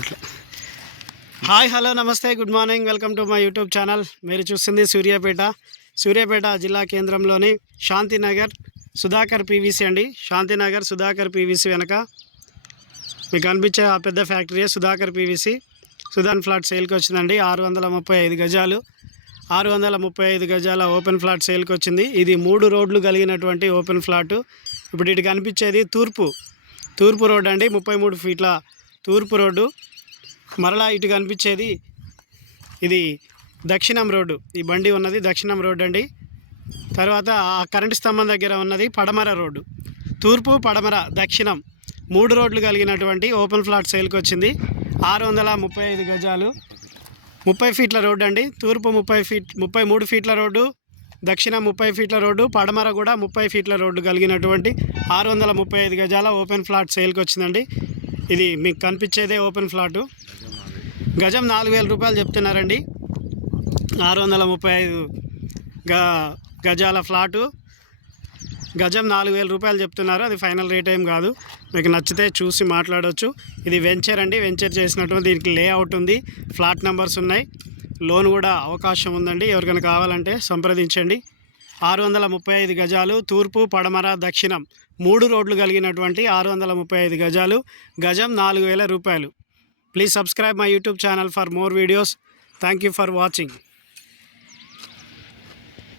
అన్నట్లు hi hello నమస్తే good morning welcome to my YouTube channel మీరు చూస్తుంది సూర్యాపేట సూర్యాపేట జిల్లా కేంద్రంలోని శాంతినగర్ సుధాకర్ పీవీసీ అండి శాంతినగర్ సుధాకర్ పీవీసీ వెనక మీకు కనిపించే ఆ పెద్ద ఫ్యాక్టరీ సుధాకర్ పీవీసీ సుధాన్ ఫ్లాట్ సేల్కి వచ్చిందండి ఆరు వందల ముప్పై ఐదు గజాలు ఆరు వందల ముప్పై ఐదు గజాల ఓపెన్ ఫ్లాట్ సేల్కి వచ్చింది ఇది మూడు రోడ్లు కలిగినటువంటి ఓపెన్ ఫ్లాటు ఇప్పుడు ఇటు కనిపించేది తూర్పు తూర్పు రోడ్ అండి ముప్పై మూడు ఫీట్ల తూర్పు రోడ్డు మరలా ఇటు కనిపించేది ఇది దక్షిణం రోడ్డు ఈ బండి ఉన్నది దక్షిణం రోడ్డు అండి తర్వాత ఆ కరెంటు స్తంభం దగ్గర ఉన్నది పడమర రోడ్డు తూర్పు పడమర దక్షిణం మూడు రోడ్లు కలిగినటువంటి ఓపెన్ ఫ్లాట్ సేల్కి వచ్చింది ఆరు వందల ముప్పై ఐదు గజాలు ముప్పై ఫీట్ల రోడ్డు అండి తూర్పు ముప్పై ఫీట్ ముప్పై మూడు ఫీట్ల రోడ్డు దక్షిణ ముప్పై ఫీట్ల రోడ్డు పడమర కూడా ముప్పై ఫీట్ల రోడ్డు కలిగినటువంటి ఆరు వందల ముప్పై ఐదు గజాల ఓపెన్ ఫ్లాట్ సేల్కి వచ్చిందండి ఇది మీకు కనిపించేదే ఓపెన్ ఫ్లాటు గజం నాలుగు వేల రూపాయలు చెప్తున్నారండి ఆరు వందల ముప్పై ఐదు గ గజాల ఫ్లాటు గజం నాలుగు వేల రూపాయలు చెప్తున్నారు అది ఫైనల్ రేట్ ఏం కాదు మీకు నచ్చితే చూసి మాట్లాడవచ్చు ఇది వెంచర్ అండి వెంచర్ చేసినటువంటి దీనికి లేఅవుట్ ఉంది ఫ్లాట్ నెంబర్స్ ఉన్నాయి లోన్ కూడా అవకాశం ఉందండి ఎవరికైనా కావాలంటే సంప్రదించండి ఆరు వందల ముప్పై ఐదు గజాలు తూర్పు పడమర దక్షిణం మూడు రోడ్లు కలిగినటువంటి ఆరు వందల ముప్పై ఐదు గజాలు గజం నాలుగు వేల రూపాయలు Please subscribe my YouTube channel for more videos. Thank you for watching.